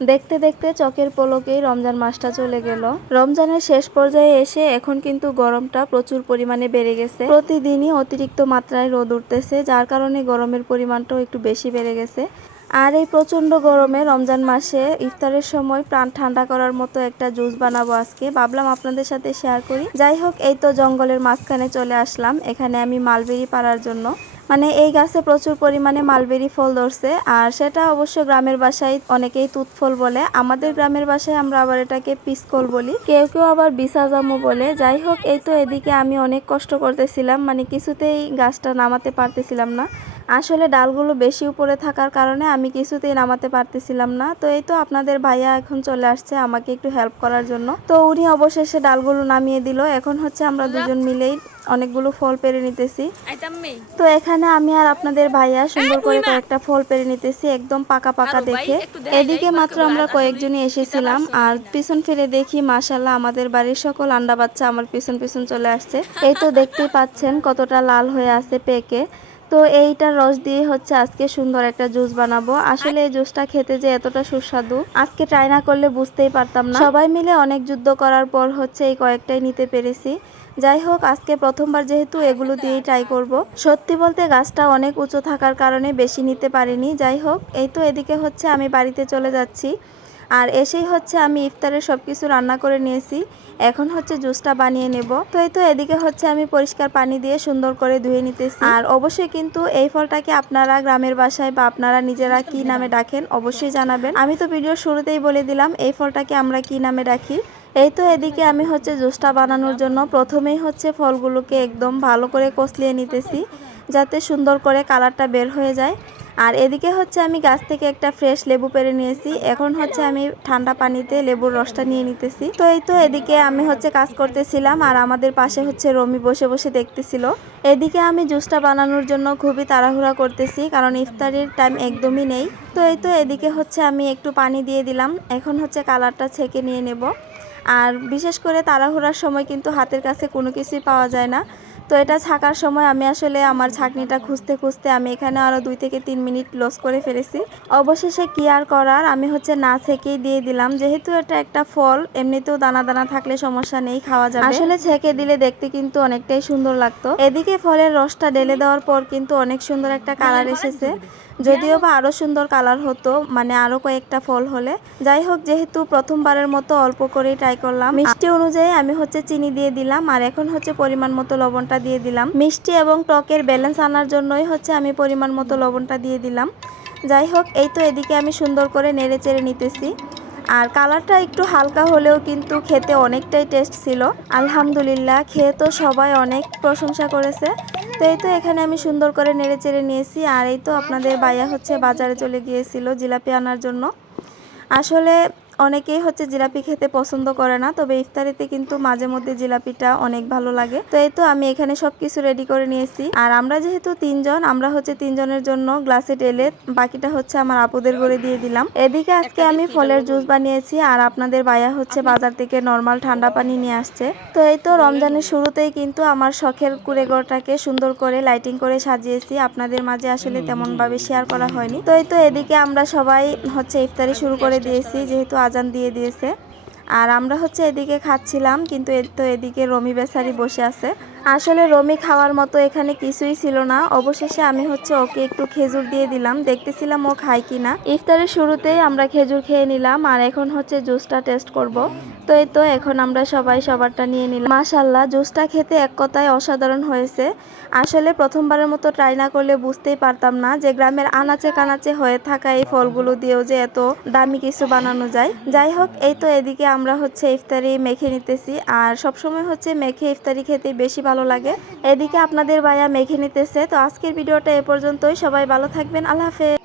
দেখতে দেখতে চকের পলকেই রমজান মাসটা চলে গেল। রমজানের শেষ পর্যায়ে এসে এখন কিন্তু গরমটা প্রচুর পরিমাণে বেড়ে গেছে। প্রতিদিনই অতিরিক্ত মাত্রায় রোদ উঠতেছে, যার কারণে গরমের পরিমাণটাও একটু বেশি বেড়ে গেছে। আর এই প্রচণ্ড গরমে রমজান মাসে ইফতারের সময় প্রাণ ঠান্ডা করার মতো একটা জুস বানাবো আজকে। ভাবলাম আপনাদের সাথে শেয়ার করি। যাই হোক, এই তো জঙ্গলের মাঝখানে চলে আসলাম। এখানে আমি মালবেরি পাড়ার জন্য। মানে এই গাছে প্রচুর পরিমাণে মালবেরি ফল ধরছে, আর সেটা অবশ্য গ্রামের বাসায় অনেকেই তুত ফল বলে। আমাদের গ্রামের বাসায় আমরা আবার এটাকে পিসকল বলি। কেউ কেউ আবার বিসাজামু বলে। যাই হোক, এই তো এদিকে আমি অনেক কষ্ট করতেছিলাম মানে কিছুতেই গাছটা নামাতে পারতেছিলাম না। আসলে ডালগুলো বেশি উপরে থাকার কারণে আমি কিছুতেই নামাতে পারতেছিলাম না। তো এই তো আপনাদের ভাইয়া এখন চলে আসছে আমাকে একটু হেল্প করার জন্য। তো উনি অবশেষে ডালগুলো নামিয়ে দিল। এখন হচ্ছে আমরা দুজন মিলেই অনেকগুলো ফল পেরে নিতেছি। তো এখানে আমি আর আপনাদের ভাইয়া সুন্দর করে কয়েকটা ফল পেরে নিতেছি একদম পাকা পাকা দেখে। এদিকে মাত্র আমরা কয়েকজনই এসেছিলাম। আর পিছন ফিরে দেখি মাশাল্লাহ আমাদের বাড়ির সকল আন্ডা বাচ্চা আমার পিছন পিছন চলে আসছে। এই তো দেখতেই পাচ্ছেন কতটা লাল হয়ে আছে পেকে। তো এইটার রস দিয়ে হচ্ছে আজকে সুন্দর একটা জুস বানাবো। আসলে এই জুসটা খেতে যে এতটা সুস্বাদু আজকে ট্রাই না করলে বুঝতেই পারতাম না। সবাই মিলে অনেক যুদ্ধ করার পর হচ্ছে এই কয়েকটাই নিতে পেরেছি। যাই হোক, আজকে প্রথমবার যেহেতু এগুলো দিয়েই ট্রাই করব। সত্যি বলতে গাছটা অনেক উঁচু থাকার কারণে বেশি নিতে পারিনি। যাই হোক, এই তো এদিকে হচ্ছে আমি বাড়িতে চলে যাচ্ছি। আর এসেই হচ্ছে আমি ইফতারের সব কিছু রান্না করে নিয়েছি। এখন হচ্ছে জুসটা বানিয়ে নেব। তো এই তো এদিকে হচ্ছে আমি পরিষ্কার পানি দিয়ে সুন্দর করে ধুয়ে নিতেছি। আর অবশ্যই কিন্তু এই ফলটাকে আপনারা গ্রামের বাসায় বা আপনারা নিজেরা কি নামে ডাকেন, অবশ্যই জানাবেন। আমি তো ভিডিওর শুরুতেই বলে দিলাম, এই ফলটাকে আমরা কি নামে ডাকি। এই তো এদিকে আমি হচ্ছে জুসটা বানানোর জন্য প্রথমেই হচ্ছে ফলগুলোকে একদম ভালো করে কষলিয়ে নিতেছি, যাতে সুন্দর করে কালারটা বের হয়ে যায়। আর এদিকে হচ্ছে আমি গাছ থেকে একটা ফ্রেশ লেবু পেরে নিয়েছি, এখন হচ্ছে আমি ঠান্ডা পানিতে লেবুর রসটা নিয়ে নিতেছি। তো এই তো এদিকে আমি হচ্ছে কাজ করতেছিলাম, আর আমাদের পাশে হচ্ছে রমি বসে বসে দেখতেছিল। এদিকে আমি জুসটা বানানোর জন্য খুবই তাড়াহুড়া করতেছি, কারণ ইফতারির টাইম একদমই নেই। তো এই তো এদিকে হচ্ছে আমি একটু পানি দিয়ে দিলাম, এখন হচ্ছে কালারটা ছেঁকে নিয়ে নেব। আর বিশেষ করে তাড়াহুড়ার সময় কিন্তু হাতের কাছে কোনো কিছুই পাওয়া যায় না। তো এটা ছাকার সময় আমি আসলে আমার ছাকনিটা খুঁজতে খুঁজতে আমি এখানে আরও দুই থেকে তিন মিনিট লস করে ফেলেছি। অবশেষে কি আর করার? আমি হচ্ছে না ছেঁকেই দিয়ে দিলাম। যেহেতু এটা একটা ফল, এমনিতেও দানা দানা থাকলে সমস্যা নেই, খাওয়া যাবে। আসলে ছেঁকে দিলে দেখতে কিন্তু অনেকটাই সুন্দর লাগতো। এদিকে ফলের রসটা ঢেলে দেওয়ার পর কিন্তু অনেক সুন্দর একটা কালার এসেছে। যদিও বা আরও সুন্দর কালার হতো মানে আরও কয়েকটা ফল হলে। যাই হোক, যেহেতু প্রথমবারের মতো অল্প করেই ট্রাই করলাম, মিষ্টি অনুযায়ী আমি হচ্ছে চিনি দিয়ে দিলাম, আর এখন হচ্ছে পরিমাণ মতো লবণটা দিয়ে দিলাম। মিষ্টি এবং টকের ব্যালেন্স আনার জন্যই হচ্ছে আমি পরিমাণ মতো লবণটা দিয়ে দিলাম। যাই হোক, এই তো এদিকে আমি সুন্দর করে নেড়ে চেড়ে নিতেছি। আর কালারটা একটু হালকা হলেও কিন্তু খেতে অনেকটাই টেস্ট ছিল। আলহামদুলিল্লাহ, খেয়ে তো সবাই অনেক প্রশংসা করেছে। তো এই তো এখানে আমি সুন্দর করে নেড়ে চেড়ে নিয়েছি। আর এই তো আপনাদের বাইয়া হচ্ছে বাজারে চলে গিয়েছিল জিলাপি আনার জন্য। আসলে অনেকেই হচ্ছে জিলাপি খেতে পছন্দ করে না, তবে ইফতারিতে কিন্তু মাঝে মধ্যে জিলাপিটা অনেক ভালো লাগে। তো এই তো আমি এখানে সব কিছু রেডি করে নিয়েছি। আর আমরা যেহেতু তিনজন, আমরা হচ্ছে তিনজনের জন্য গ্লাসে ঢেলে বাকিটা হচ্ছে আমার আপুদের করে দিয়ে দিলাম। এদিকে আজকে আমি ফলের জুস বানিয়েছি আর আপনাদের বায়া হচ্ছে বাজার থেকে নর্মাল ঠান্ডা পানি নিয়ে আসছে। তো এই তো রমজানের শুরুতেই কিন্তু আমার শখের কুড়েগড়টাকে সুন্দর করে লাইটিং করে সাজিয়েছি। আপনাদের মাঝে আসলে তেমন ভাবে শেয়ার করা হয়নি। তো এই তো এদিকে আমরা সবাই হচ্ছে ইফতারি শুরু করে দিয়েছি, যেহেতু আজান দিয়ে দিয়েছে। আর আমরা হচ্ছে এদিকে খাচ্ছিলাম, কিন্তু তো এদিকে রমি বেসারি বসে আছে। আসলে রমি খাওয়ার মতো এখানে কিছুই ছিল না। অবশেষে আমি হচ্ছে ওকে একটু খেজুর দিয়ে দিলাম। দেখতেছিলাম ও খায় কি না ইফতারের শুরুতেই আমরা খেজুর খেয়ে নিলাম আর এখন হচ্ছে জুসটা টেস্ট করব। তো এই তো এখন আমরা সবাই সবারটা নিয়ে নিলাম। মাশাল্লাহ জুসটা খেতে এক কথায় অসাধারণ হয়েছে। আসলে প্রথমবারের মতো ট্রাই না করলে বুঝতেই পারতাম না যে গ্রামের আনাচে কানাচে হয়ে থাকা এই ফলগুলো দিয়েও যে এত দামি কিছু বানানো যায়। যাই হোক, এই তো এদিকে আমরা হচ্ছে ইফতারি মেখে নিতেছি। আর সবসময় হচ্ছে মেখে ইফতারি খেতে বেশি ভালো লাগে। এদিকে আপনাদের ভাইয়া মেখে নিতেছে। তো আজকের ভিডিওটা এ পর্যন্তই। সবাই ভালো থাকবেন। আল্লাহ হাফেজ।